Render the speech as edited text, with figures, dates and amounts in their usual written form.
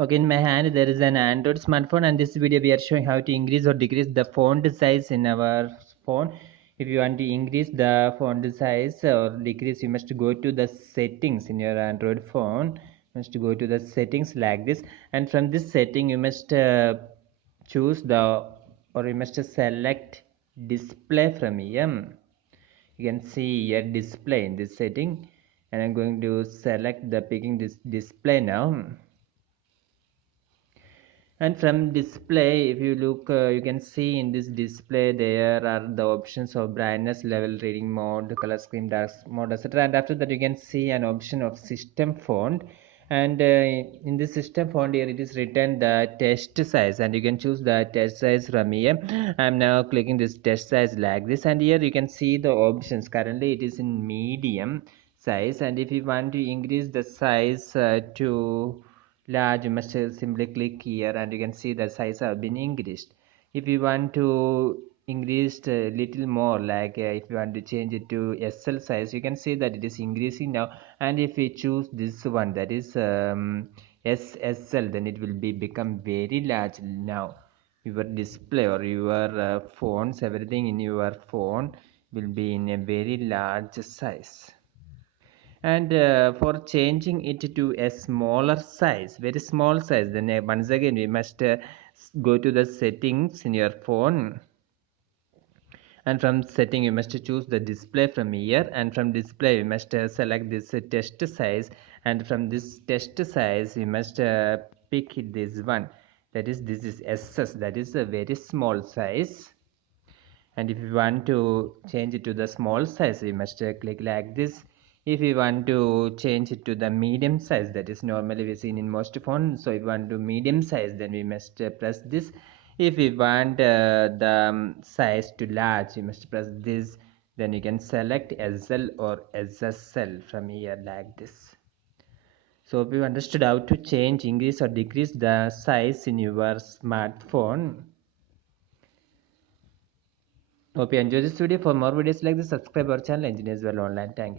Okay, in my hand there is an Android smartphone, and this video we are showing how to increase or decrease the font size in our phone. If you want to increase the font size or decrease, you must go to the settings in your Android phone. You must go to the settings like this, and from this setting you must choose the, or you must select display from here. You can see here display in this setting, and I'm going to select the picking this display now. And from display, if you look, you can see in this display there are the options of brightness level, reading mode, color scheme, dark mode, etc. And after that you can see an option of system font, and in this system font here it is written the text size, and you can choose the text size from here. I'm now clicking this text size like this, and here you can see the options. Currently it is in medium size, and if you want to increase the size to large, you must simply click here, and you can see the size have been increased. If you want to increase a little more, like if you want to change it to SL size, you can see that it is increasing now. And if we choose this one, that is SSL, then it will be become very large now. Your display or your phones, everything in your phone will be in a very large size. And for changing it to a smaller size, very small size, then once again we must go to the settings in your phone, and from setting you must choose the display from here, and from display you must select this text size, and from this text size you must pick this one, that is this is SS, that is a very small size. And if you want to change it to the small size, you must click like this. If you want to change it to the medium size, that is normally we seen in most phones, so if you want to medium size, then we must press this. If we want the size to large, you must press this. Then you can select SL or SSL from here like this. So if you understood how to change, increase or decrease the size in your smartphone. Hope you enjoy this video. For more videos like this, subscribe our channel Engineers World Online. Thank you.